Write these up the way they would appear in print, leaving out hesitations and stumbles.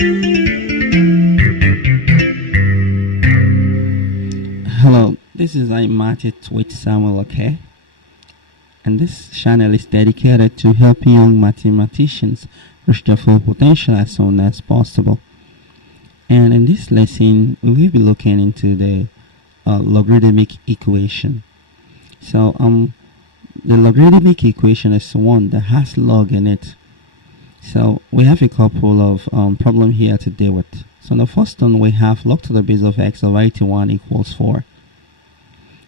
Hello, this is iMathit with Samuel, okay? And this channel is dedicated to helping young mathematicians reach their full potential as soon as possible. And in this lesson, we will be looking into the logarithmic equation. So, the logarithmic equation is one that has log in it. So, we have a couple of problems here to deal with. So, the first one, we have log to the base of x of 81 equals 4.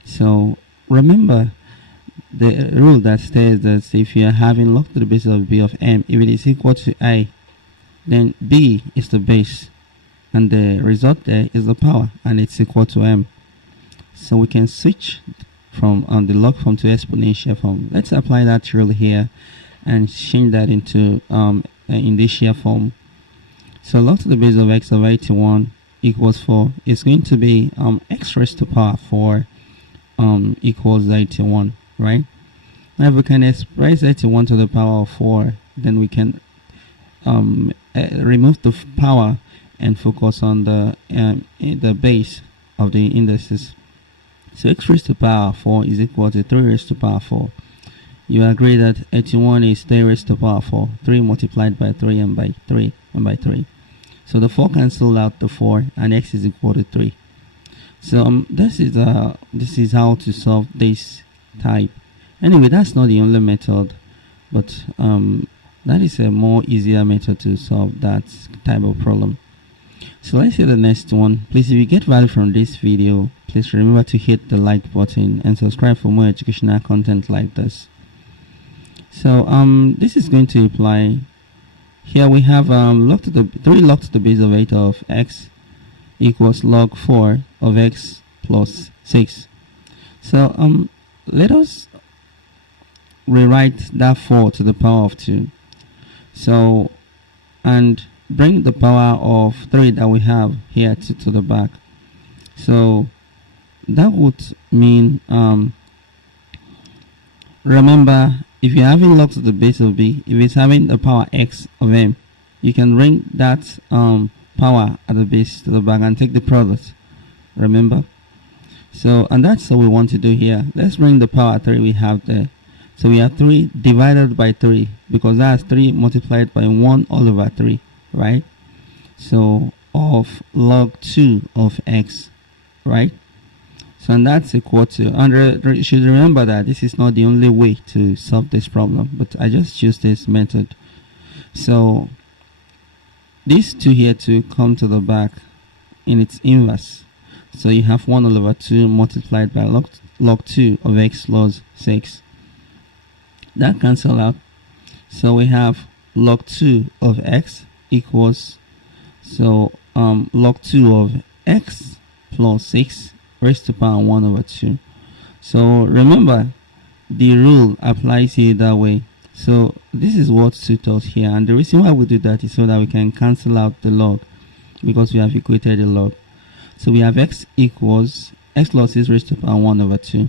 So, remember the rule that states that if you are having log to the base of b of m, if it is equal to a, then b is the base, and the result there is the power, and it's equal to m. So we can switch from the log form to exponential form. Let's apply that rule here and change that into an indicial form. So log to the base of x of 81 equals 4 is going to be x raised to power 4 equals 81, right? Now if we can express 81 to the power of 4, then we can remove the power and focus on the base of the indices. So x raised to power 4 is equal to 3 raised to power 4. You agree that 81 is 3 raised to power 4, 3 multiplied by 3 and by 3 and by 3. So the 4 cancel out the 4 and x is equal to 3. So this is how to solve this type. Anyway, that's not the only method, but that is a more easier method to solve that type of problem. So let's see the next one. Please, if you get value from this video, please remember to hit the like button and subscribe for more educational content like this. So this is going to apply. Here we have 3 log to the base of 8 of x equals log 4 of x plus 6. So let us rewrite that 4 to the power of 2. So, and bring the power of 3 that we have here to the back. So that would mean, remember, if you're having log to the base of b, if it's having the power x of m, you can bring that power at the base to the back and take the product. Remember? So, and that's what we want to do here. Let's bring the power 3 we have there. So we have 3 divided by 3, because that's 3 multiplied by 1 all over 3, right? So of log 2 of x, right? So and that's equal to, and you should remember that this is not the only way to solve this problem, but I just choose this method. So these 2 here to come to the back in its inverse. So you have 1 all over 2 multiplied by log 2 of x plus 6. That cancel out. So we have log 2 of x equals, so log 2 of x plus 6 raised to power 1 over 2. So remember, the rule applies here that way. So this is what suits us here, and the reason why we do that is so that we can cancel out the log, because we have equated the log. So we have x equals x plus 6 raised to power 1 over 2.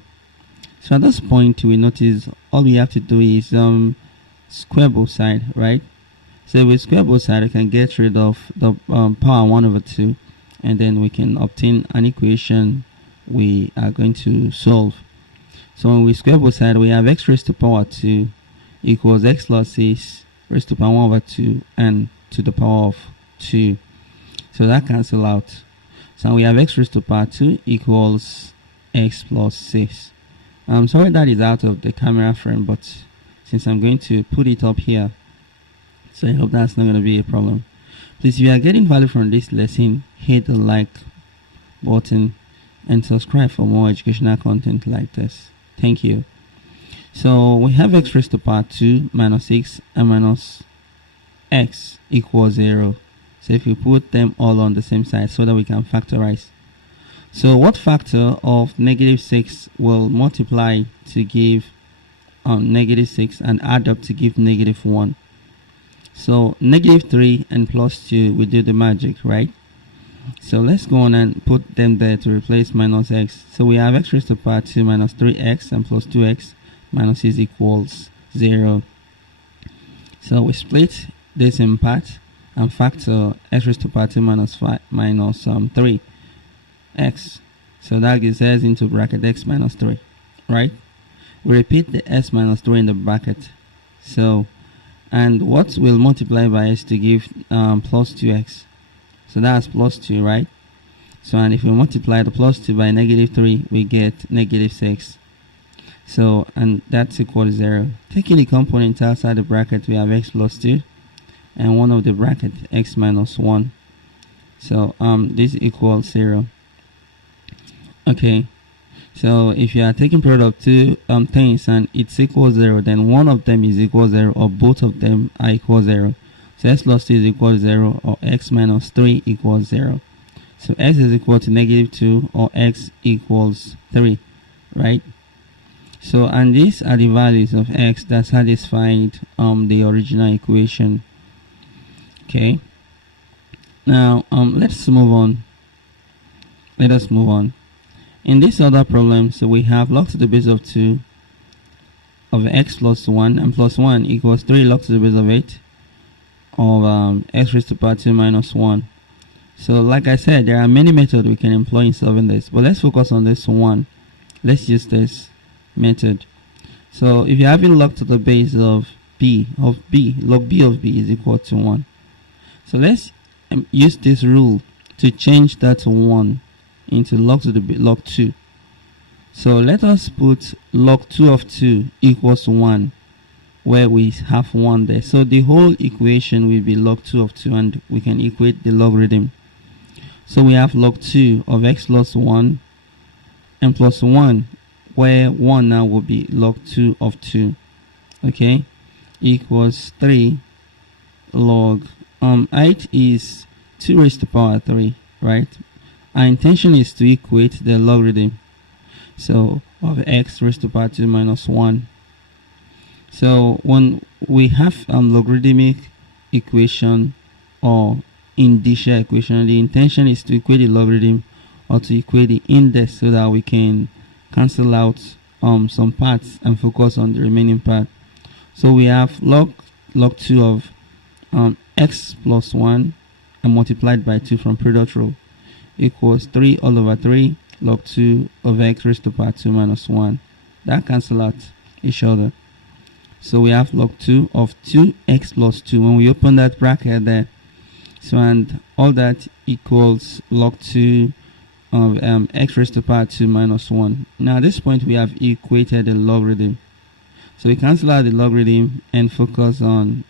So at this point, we notice all we have to do is square both sides, right? So with square both sides, I can get rid of the power 1 over 2, and then we can obtain an equation we are going to solve. So when we square both sides, we have x raised to power 2 equals x plus 6 raised to power 1 over 2 and to the power of 2. So that cancel out. So we have x raised to power 2 equals x plus 6. I'm sorry that is out of the camera frame, but since I'm going to put it up here, so I hope that's not going to be a problem. Please, if you are getting value from this lesson, hit the like button and subscribe for more educational content like this. Thank you. So we have x raised to power 2 minus 6 and minus x equals 0. So if you put them all on the same side so that we can factorize. So what factor of negative 6 will multiply to give negative 6 and add up to give negative 1? So negative 3 and plus 2 will do the magic, right? So let's go on and put them there to replace minus x. So we have x raised to power 2 minus 3x and plus 2x minus is equals 0. So we split this in part and factor x raised to power 2 minus 5 minus 3 x. So that gives s into bracket x minus 3, right? We repeat the s minus 3 in the bracket. So, and what will multiply by s to give plus 2x? So that's plus 2, right? So, and if we multiply the plus 2 by negative 3, we get negative 6. So, and that's equal to 0. Taking the component outside the bracket, we have x plus 2 and one of the bracket x minus 1. So this equals 0. Okay, so if you are taking product of two things and it's equal 0, then one of them is equal 0 or both of them are equal 0. So x plus 2 is equal to 0 or x minus 3 equals 0. So x is equal to negative 2 or x equals 3, right? So, and these are the values of x that satisfied the original equation. Okay, now let's move on. Let us move on. In this other problem, so we have log to the base of 2 of x plus 1 and plus 1 equals 3 log to the base of 8 of x raised to power 2 minus 1. So like I said, there are many methods we can employ in solving this, but let's focus on this one. Let's use this method. So if you're having log to the base of b, log b of b is equal to 1. So let's use this rule to change that 1 into log to the log 2. So let us put log 2 of 2 equals 1 where we have 1 there. So the whole equation will be log 2 of 2 and we can equate the logarithm. So we have log 2 of x plus 1 and plus 1 where 1 now will be log 2 of 2, okay, equals 3 log 8 is 2 raised to power 3, right? Our intention is to equate the logarithm, so of x raised to power 2 minus 1. So when we have logarithmic equation or indicial equation, the intention is to equate the logarithm or to equate the index so that we can cancel out some parts and focus on the remaining part. So we have log 2 of x plus 1 and multiplied by 2 from product rule equals 3 all over 3 log 2 of x raised to power 2 minus 1. That cancel out each other. So we have log 2 of 2x plus 2 when we open that bracket there. So and all that equals log 2 of x raised to power 2 minus 1. Now at this point we have equated the logarithm. So we cancel out the logarithm and focus on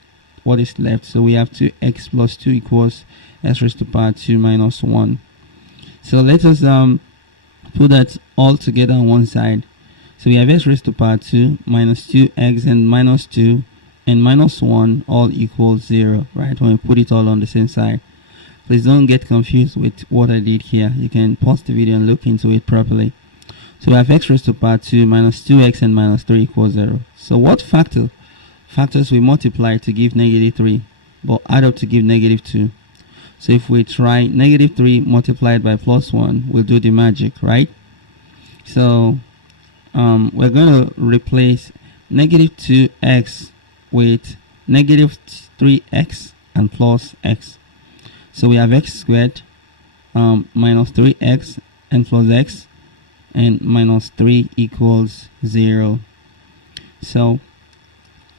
what is left. So we have 2x plus 2 equals x raised to power 2 minus 1. So let us put that all together on one side. So we have x raised to power 2 minus 2x and minus 2 and minus 1 all equals 0, right? When we put it all on the same side. Please don't get confused with what I did here. You can pause the video and look into it properly. So we have x raised to power 2 minus 2x and minus 3 equals 0. So what factors we multiply to give negative 3 but add up to give negative 2? So if we try negative 3 multiplied by plus 1, we'll do the magic, right? So we're going to replace negative 2x with negative 3x and plus x. So we have x squared minus 3x and plus x and minus 3 equals 0. So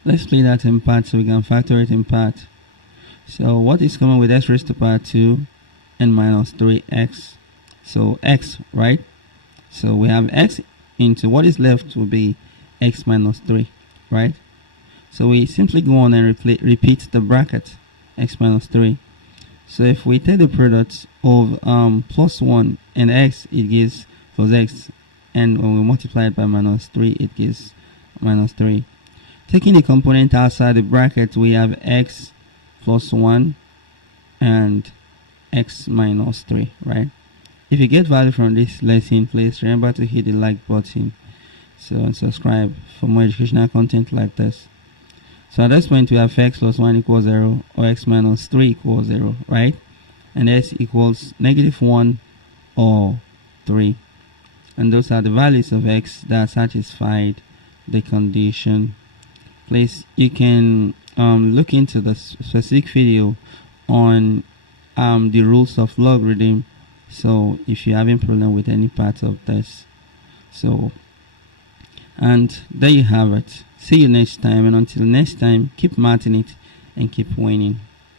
let's split that in part so we can factor it in part. So what is common with x raised to power 2 and minus 3x? So x, right? So we have x into what is left will be x minus 3, right? So we simply go on and repeat the bracket x minus 3. So if we take the product of plus 1 and x, it gives plus x, and when we multiply it by minus 3, it gives minus 3. Taking the component outside the bracket, we have x plus 1 and x minus 3, right? If you get value from this lesson, please remember to hit the like button and subscribe for more educational content like this. So at this point we have x plus 1 equals 0 or x minus 3 equals 0, right? And s equals negative 1 or 3. And those are the values of x that satisfied the condition. Please, you can look into the specific video on the rules of logarithm. So if you're having problem with any part of this, so, and there you have it. See you next time, and until next time, keep mathing it and keep winning.